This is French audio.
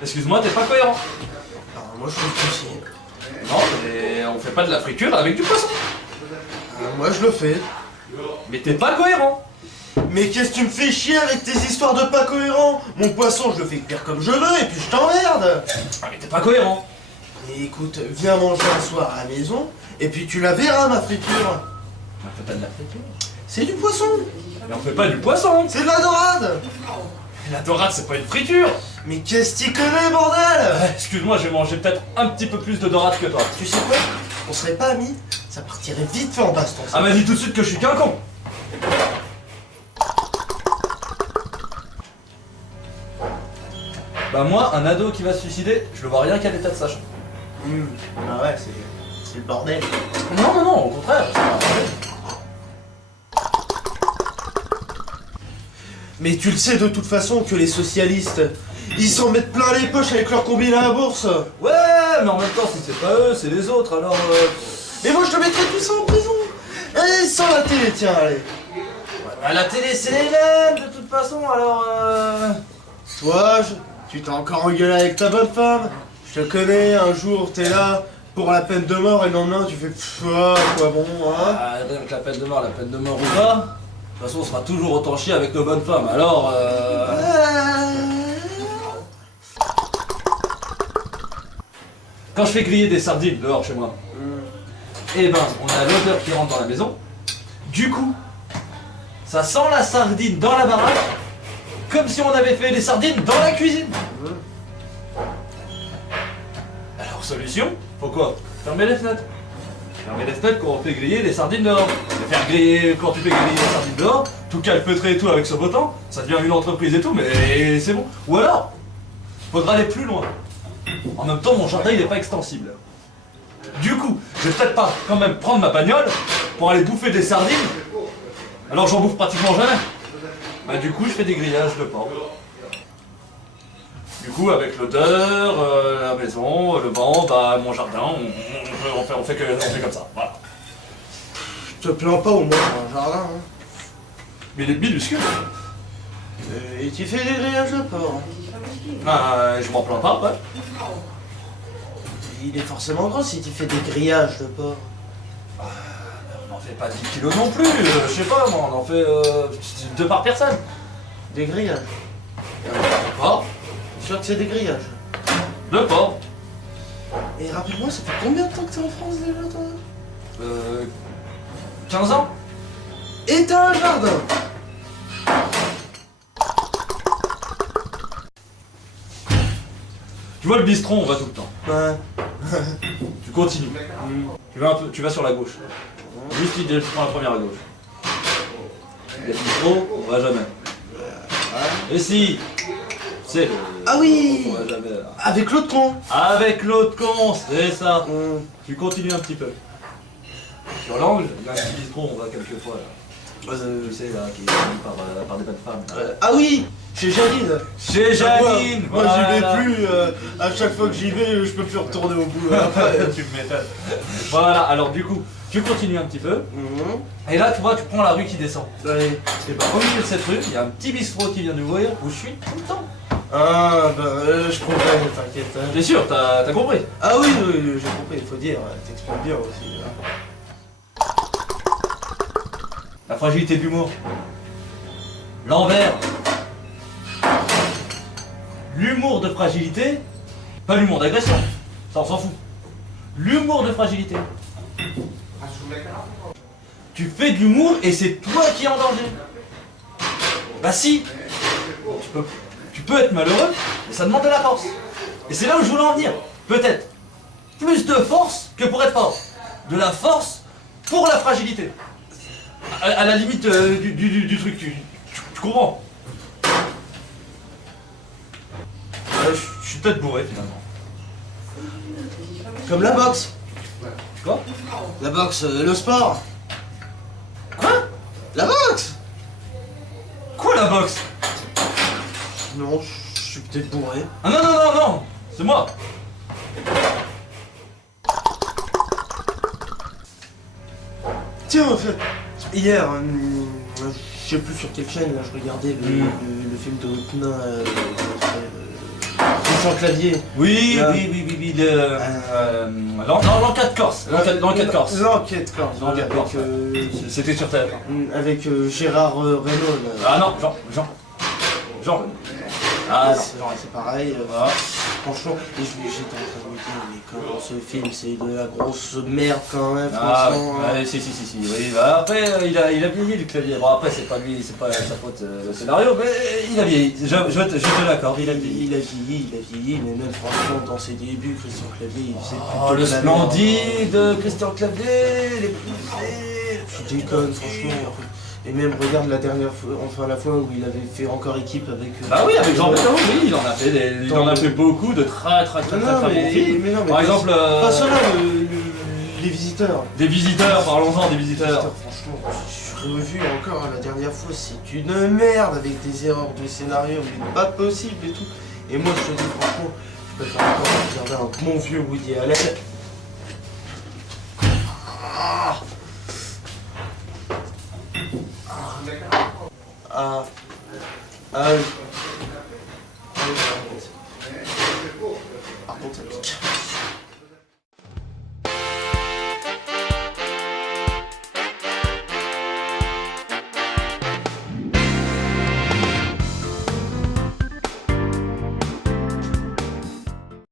Excuse-moi, t'es pas cohérent. Alors, moi je trouve que si. Non, mais on fait pas de la friture avec du poisson. Moi je le fais. Mais t'es pas cohérent. Mais qu'est-ce que tu me fais chier avec tes histoires de pas cohérents? Mon poisson, je le fais cuire comme je veux et puis je t'emmerde. Ah, mais t'es pas cohérent. Mais écoute, viens manger un soir à la maison et puis tu la verras ma friture. On fait pas de la friture. C'est du poisson. Mais on fait pas du poisson. C'est de la dorade. La dorade, c'est pas une friture. Mais qu'est-ce que t'y connais, bordel? Excuse-moi, je vais manger peut-être un petit peu plus de dorade que toi. Tu sais quoi? On serait pas amis, ça partirait vite fait en baston. Ah bah dis tout de suite que je suis qu'un con. Bah moi, un ado qui va se suicider, je le vois rien qu'à l'état de sa chambre. Ah ouais, c'est le bordel. Non, non, non, au contraire. Mais tu le sais de toute façon que les socialistes, ils s'en mettent plein les poches avec leur combine à la bourse. Ouais, mais en même temps, si c'est pas eux, c'est les autres, alors... Mais moi je te mettrais tout ça en prison. Allez, sans la télé, tiens, allez. À la télé, c'est les mêmes, de toute façon, alors... Toi, tu t'es encore engueulé avec ta bonne femme. Je te connais, un jour t'es là pour la peine de mort et le lendemain tu fais pff, ah, quoi bon, hein. Ah, rien que la peine de mort ou pas, de toute façon, on sera toujours autant chier avec nos bonnes femmes, alors... Quand je fais griller des sardines dehors chez moi, eh ben, on a l'odeur qui rentre dans la maison. Du coup, ça sent la sardine dans la baraque, comme si on avait fait les sardines dans la cuisine. Alors, solution, faut quoi? Fermer les fenêtres. Fermer les fenêtres quand on fait griller les sardines dehors. Et faire griller, quand tu fais griller les sardines dehors, tout calfeutré et tout avec ce beau temps, ça devient une entreprise et tout, mais c'est bon. Ou alors, faudra aller plus loin. En même temps, mon jardin il est pas extensible. Du coup, je vais peut-être pas quand même prendre ma bagnole pour aller bouffer des sardines. Alors j'en bouffe pratiquement jamais. Bah du coup, je fais des grillages de porc. Du coup, avec l'odeur, la maison, le banc, bah mon jardin, on fait comme ça. Voilà. Je te plains pas au moins dans un jardin, hein. Mais il est minuscule. Et tu fais des grillages de porc. Je m'en plains pas, ouais. Il est forcément gros si tu fais des grillages de porc. On n'en fait pas 10 kilos non plus, je sais pas moi, on en fait 2 par personne. Des grillages. Porc, Je suis sûr que c'est des grillages. de porc. Et rappelle-moi, ça fait combien de temps que t'es en France déjà, toi? 15 ans. Et t'as un jardin. Tu vois le bistrot, on va tout le temps. Ouais. Tu continues. Tu vas sur la gauche. Juste tu prends la première à gauche. Le bistrot, on va jamais. Et si c'est le... Ah oui. On va jamais. Là. Avec l'autre con. Avec l'autre con, c'est ça. Hum. Tu continues un petit peu. Sur l'angle, il y a un petit bistrot, on va quelques fois là. Tu sais là, qui est fini par des bonnes femmes. Là. Ah oui. Chez Jaline. Chez Jaline. Moi voilà. j'y vais plus. À chaque fois que j'y vais, je peux plus retourner au boulot. Après. Tu me m'étonnes. Voilà, alors du coup, tu continues un petit peu. Mhm. Et là, tu vois, tu prends la rue qui descend. Allez. Et bah, au milieu de cette rue, il y a un petit bistrot qui vient d'ouvrir où je suis tout le temps. Ah bah je comprends, t'inquiète. Hein. Bien sûr, t'as compris. Ah oui, oui, j'ai compris, il faut dire, t'expliques bien aussi. Hein. La fragilité de l'humour. L'envers. L'humour de fragilité, pas l'humour d'agression. Ça, on s'en fout. L'humour de fragilité. Tu fais de l'humour et c'est toi qui es en danger. Bah si. Tu peux être malheureux, mais ça demande de la force. Et c'est là où je voulais en venir. Peut-être plus de force que pour être fort. De la force pour la fragilité. À la limite du truc, tu comprends? Je suis peut-être bourré finalement. Comme la boxe. Quoi? La boxe, le sport. Quoi? La boxe. Quoi la boxe? Non, je suis peut-être bourré. Ah non, non, non, non! C'est moi! Tiens, en fait, hier, je sais plus sur quelle chaîne, là, je regardais le film de Hoopnin. Christian Clavier. Oui, Là. oui, l'enquête corse. L'enquête corse. L'enquête corse. L'enquête corse. C'était sur TF1. Avec Gérard Reynaud. Là. Ah non, Jean. Ah non. C'est pareil. Ah. Franchement, et j'étais en train de me dire, mais comment ce film, c'est de la grosse merde quand même, Ah franchement. ouais, si, oui, bah, après il a vieilli le Clavier. Bon après c'est pas lui, c'est pas sa faute le scénario, mais il a vieilli, je te l'accorde, il a vieilli. Il a vieilli, mais même franchement, dans ses débuts, Christian Clavier, il faisait Oh plutôt le de la splendide Christian Clavier, les plus Tu déconnes, franchement. Et même, regarde la dernière fois, enfin la fois où il avait fait encore équipe avec... Bah oui, avec Jean Béton, oui, il en a fait beaucoup de très bons films. Mais non, mais Par exemple, pas cela, les visiteurs. des visiteurs, parlons-en des visiteurs. Franchement, j'ai revu encore la dernière fois, c'est une merde avec des erreurs de scénario, mais pas possible et tout. Et moi je te dis franchement, je préfère encore regarder un bon vieux Woody Allen. Ah oui. Par contre ça pique.